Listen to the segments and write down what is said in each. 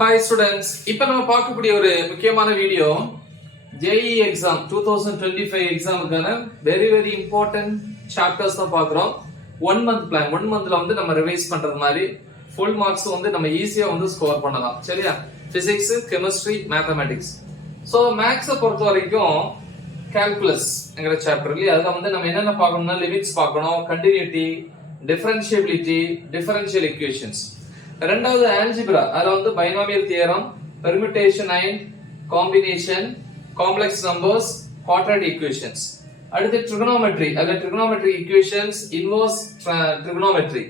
Hi students, இப்போ நம்ம பார்க்கக்கூடிய ஒரு முக்கியமான video JEE exam 2025 எக்ஸாமுக்கான very important chapters தான் பார்க்குறோம். 1 month plan 1 monthல வந்து நம்ம ரிவைஸ் பண்றது மாதிரி full marks வந்து நம்ம ஈஸியா வந்து ஸ்கோர் பண்ணலாம். சரியா? Physics, chemistry, mathematics. சோ மேத்ஸை பொறுத்த வரைக்கும் கால்குலஸ்ங்கிற சாப்டர் இல்லையா, அதுல வந்து நம்ம என்னென்ன பார்க்கணும்னா லிமிட்ஸ் பார்க்கணும், கண்டினியூட்டி, டிஃபரன்ஷியபிலிட்டி, டிஃபரன்ஷியல் ஈக்குவேஷன்ஸ். ரெண்டாவது ஆல்ஜிப்ரா, அதுல வந்து binomial theorem, permutation and combination, complex numbers, quadratic equations. அடுத்து ட்ரிகோனோமெட்ரி, அதுல ட்ரிகோனோமெட்ரிக் ஈக்குவேஷன்ஸ், இன்வர்ஸ் ட்ரிகோனோமெட்ரி.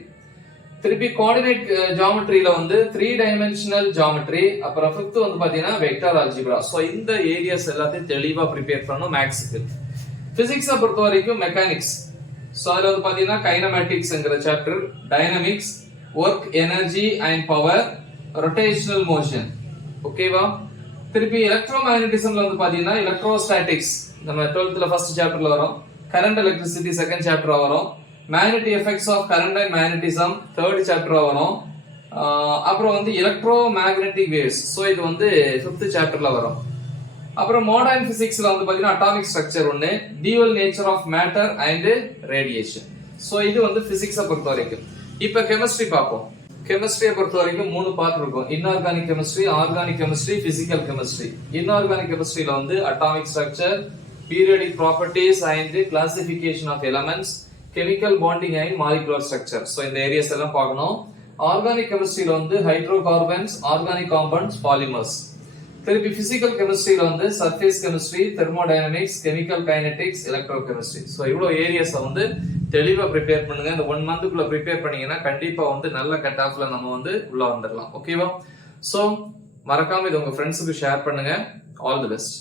திருப்பி கோஆர்டினேட் ஜியோமெட்ரியில வந்து 3 டைமென்ஷனல் ஜியோமெட்ரி. அப்புறம் 5th வந்து பாத்தீங்கன்னா வெக்டர் ஆல்ஜிப்ரா. சோ இந்த ஏரியாஸ் எல்லாத்தையும் தெளிவா ப்ரிப்பேர் பண்ணனும் மேத்ஸ்க்கு. பிசிக்ஸை பொறுத்த வரைக்கும் மெக்கானிக்ஸ். சோ அதுல வந்து பாத்தீங்கன்னா கைனமேட்டிக்ஸ்ங்கிற chapter, dynamics, work, energy and power, rotational motion. ஓகேவா? திருப்பி எலக்ட்ரோமேக்னடிசம்ல வந்து பாத்தீங்கன்னா எலக்ட்ரோஸ்டாட்டிக்ஸ் நம்ம 12th ல ஃபர்ஸ்ட் சாப்டர்ல வரும், கரண்ட் எலக்ட்ரிசிட்டி செகண்ட் சாப்டர்ல வரும், magnetic effects of current and magnetism third சாப்டர்ல வரும். அப்புறம் வந்து எலக்ட்ரோமேக்னெட்டிக் வேவ்ஸ், சோ இது வந்து 5th சாப்டர்ல வரும். அப்புறம் மாடர்ன் பிசிக்ஸ்ல வந்து பாத்தீங்கன்னா அட்டாமிக் ஸ்ட்ரக்சர் ஒன்னு, dual nature of matter and radiation. So இது வந்து பிசிக்ஸை பொறுத்த வரைக்கும். இப்ப கெமிஸ்ட்ரி பார்ப்போம். கெமிஸ்ட்ரியை பொறுத்த வரைக்கும் 3 பார்ட் இருக்கும். Inorganic chemistry, organic chemistry, physical chemistry. Inorganic கெமிஸ்ட்ரியில வந்து atomic structure, periodic properties and classification of elements, chemical bonding and molecular structure. So இந்த ஏரியாஸ் எல்லாம் பார்க்கணும். ஆர்கானிக் கெமிஸ்ட்ரியில வந்து ஹைட்ரோகார்பன்ஸ், ஆர்கானிக் காம்பவுண்ட்ஸ், பாலிமர்ஸ். திருப்பி பிசிக்கல் கெமிஸ்ட்ரியில வந்து surface chemistry, thermodynamics, chemical kinetics, electrochemistry. So இவ்வளவு ஏரியாஸ் வந்து தெளிவா ப்ரிப்பேர் பண்ணுங்க. இந்த 1 மந்த்க்குள்ள ப்ரிப்பேர் பண்ணீங்கன்னா கண்டிப்பா வந்து நல்ல கட் ஆஃப்ல நம்ம வந்து உள்ள வந்துடலாம். ஓகேவா? சோ மறக்காம இது உங்க ஃப்ரெண்ட்ஸுக்கு ஷேர் பண்ணுங்க. All the best.